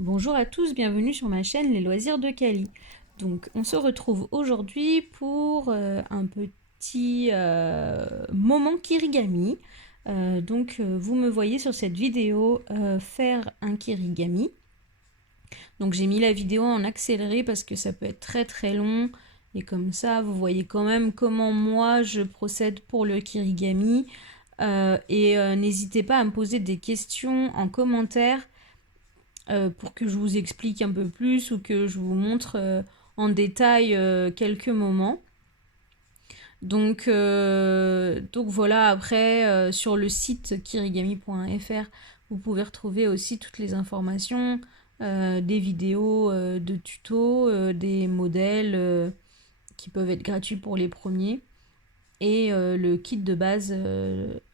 Bonjour à tous, bienvenue sur ma chaîne Les Loisirs de Kali. Donc on se retrouve aujourd'hui pour un petit moment kirigami. Vous me voyez sur cette vidéo faire un kirigami. Donc j'ai mis la vidéo en accéléré parce que ça peut être très très long. Et comme ça vous voyez quand même comment moi je procède pour le kirigami. N'hésitez pas à me poser des questions en commentaire pour que je vous explique un peu plus ou que je vous montre en détail quelques moments. Donc voilà, après sur le site kirigami.fr, vous pouvez retrouver aussi toutes les informations, des vidéos de tutos, des modèles qui peuvent être gratuits pour les premiers et le kit de base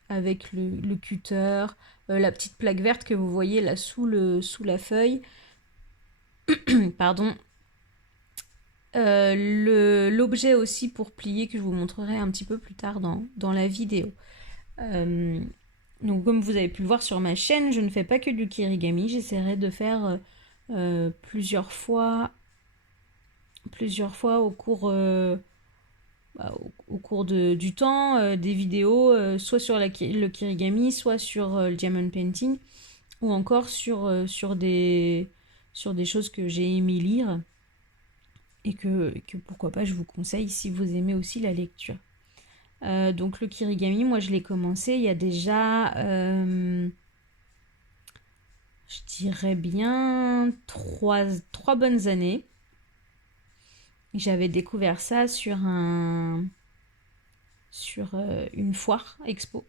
avec le cutter, la petite plaque verte que vous voyez là sous la feuille. Pardon. L'objet aussi pour plier que je vous montrerai un petit peu plus tard dans la vidéo. Euh, donc comme vous avez pu le voir sur ma chaîne, je ne fais pas que du kirigami, j'essaierai de faire plusieurs fois au cours du temps des vidéos, soit sur le kirigami, soit sur le diamond painting, ou encore sur des choses que j'ai aimé lire et que pourquoi pas je vous conseille si vous aimez aussi la lecture. Donc le kirigami, moi je l'ai commencé il y a déjà, je dirais bien trois bonnes années. J'avais découvert ça sur une foire expo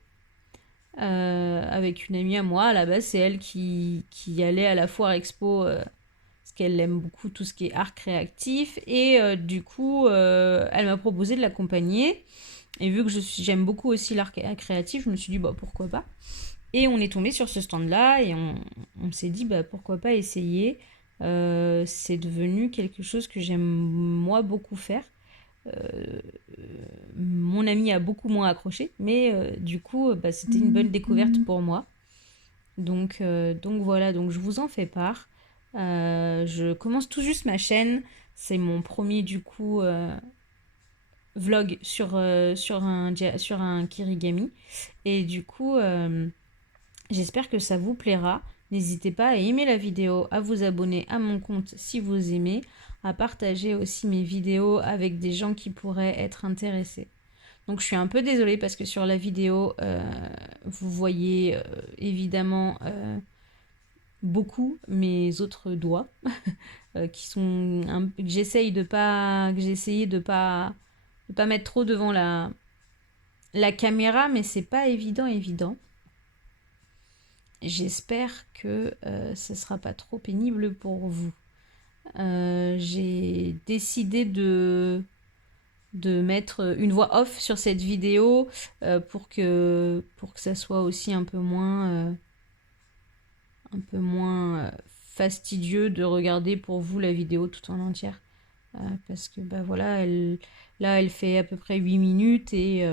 avec une amie à moi. À la base, c'est elle qui allait à la foire expo parce qu'elle aime beaucoup tout ce qui est art créatif. Et du coup, elle m'a proposé de l'accompagner. Et vu que j'aime beaucoup aussi l'art créatif, je me suis dit bah pourquoi pas. Et on est tombé sur ce stand-là et on s'est dit bah pourquoi pas essayer. C'est devenu quelque chose que j'aime moi beaucoup faire. Euh, Mon ami a beaucoup moins accroché, mais du coup bah, c'était une bonne découverte pour moi. Donc voilà, donc je vous en fais part. Je commence tout juste ma chaîne. C'est mon premier du coup vlog sur un kirigami. Et du coup, j'espère que ça vous plaira. N'hésitez pas à aimer la vidéo, à vous abonner à mon compte si vous aimez, à partager aussi mes vidéos avec des gens qui pourraient être intéressés. Donc je suis un peu désolée parce que sur la vidéo, vous voyez évidemment beaucoup mes autres doigts qui sont que j'ai essayé de pas mettre trop devant la caméra, mais c'est pas évident. J'espère que ce sera pas trop pénible pour vous. J'ai décidé de mettre une voix off sur cette vidéo pour que ça soit aussi un peu moins fastidieux de regarder pour vous la vidéo tout en entière. Parce que bah voilà, elle fait à peu près 8 minutes et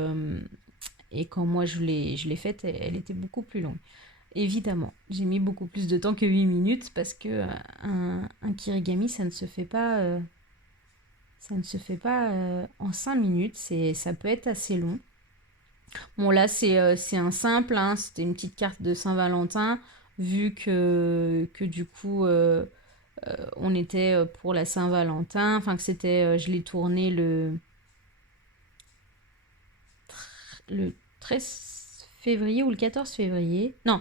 quand moi je l'ai faite, elle était beaucoup plus longue. Évidemment, j'ai mis beaucoup plus de temps que 8 minutes parce que un kirigami, ça ne se fait pas en 5 minutes. Ça peut être assez long. Bon, là, c'est un simple, hein, c'était une petite carte de Saint-Valentin, vu que du coup, on était pour la Saint-Valentin, enfin que je l'ai tourné le 13 février ou le 14 février. Non,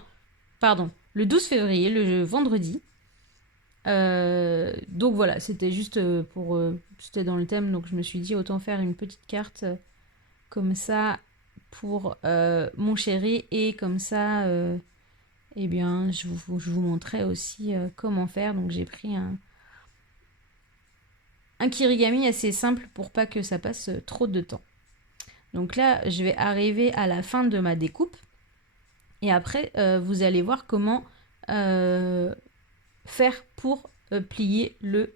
pardon, le 12 février, le vendredi. Donc voilà, c'était juste c'était dans le thème, donc je me suis dit autant faire une petite carte comme ça pour mon chéri et comme ça, eh bien, je vous montrais aussi comment faire. Donc j'ai pris un kirigami assez simple pour pas que ça passe trop de temps. Donc là, je vais arriver à la fin de ma découpe et après, vous allez voir comment faire pour plier le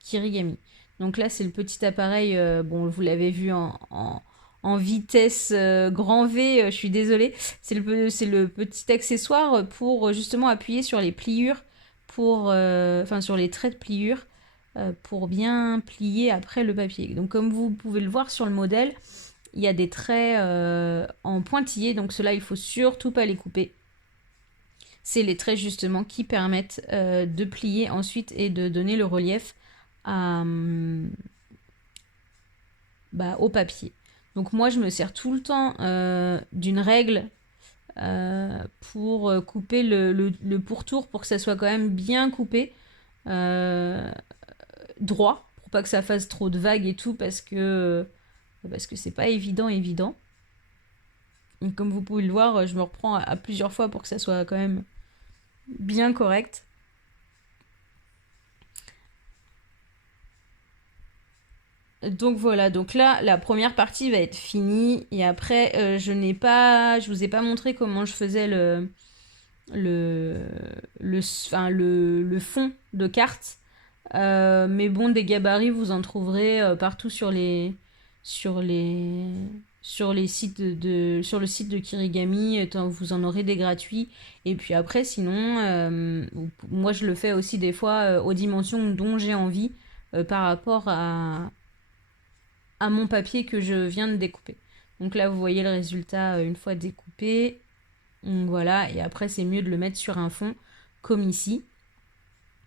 kirigami. Donc là, c'est le petit appareil, bon, vous l'avez vu en vitesse grand V, je suis désolée. C'est le petit accessoire pour justement appuyer sur les pliures enfin sur les traits de pliure pour bien plier après le papier. Donc comme vous pouvez le voir sur le modèle, il y a des traits en pointillés, donc ceux-là il faut surtout pas les couper. C'est les traits justement qui permettent de plier ensuite et de donner le relief au papier. Donc moi je me sers tout le temps d'une règle pour couper le pourtour pour que ça soit quand même bien coupé droit, pour pas que ça fasse trop de vagues et tout, parce que c'est pas évident. Et comme vous pouvez le voir, je me reprends à plusieurs fois pour que ça soit quand même bien correct. Donc voilà, donc là la première partie va être finie et après je vous ai pas montré comment je faisais le fond de carte. Mais bon, des gabarits vous en trouverez partout sur le site de Kirigami, vous en aurez des gratuits. Et puis après, sinon, moi je le fais aussi des fois aux dimensions dont j'ai envie par rapport à mon papier que je viens de découper. Donc là, vous voyez le résultat une fois découpé. Donc voilà, et après, c'est mieux de le mettre sur un fond comme ici.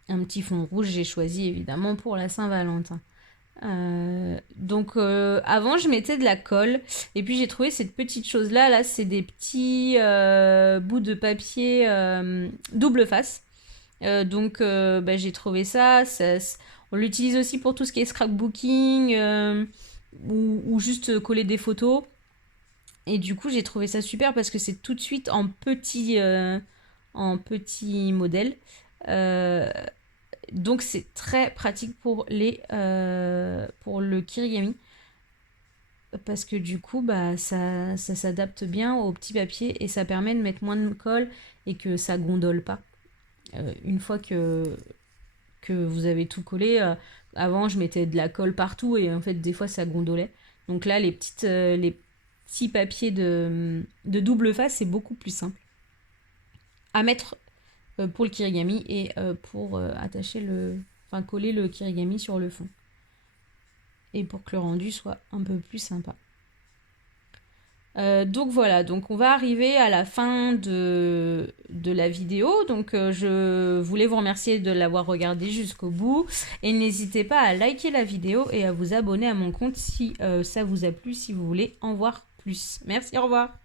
Un petit fond rouge, j'ai choisi évidemment pour la Saint-Valentin. Donc avant je mettais de la colle et puis j'ai trouvé cette petite chose là c'est des petits bouts de papier double face. Donc j'ai trouvé ça, on l'utilise aussi pour tout ce qui est scrapbooking ou juste coller des photos. Et du coup j'ai trouvé ça super parce que c'est tout de suite en petit modèle. Donc c'est très pratique pour le kirigami parce que du coup ça s'adapte bien au petit papier et ça permet de mettre moins de colle et que ça gondole pas. Une fois que vous avez tout collé, avant je mettais de la colle partout et en fait des fois ça gondolait. Donc là les petits papiers de double face c'est beaucoup plus simple à mettre pour le kirigami et pour coller le kirigami sur le fond et pour que le rendu soit un peu plus sympa. Donc voilà, donc on va arriver à la fin de la vidéo. Donc je voulais vous remercier de l'avoir regardé jusqu'au bout et n'hésitez pas à liker la vidéo et à vous abonner à mon compte si ça vous a plu, si vous voulez en voir plus. Merci, au revoir.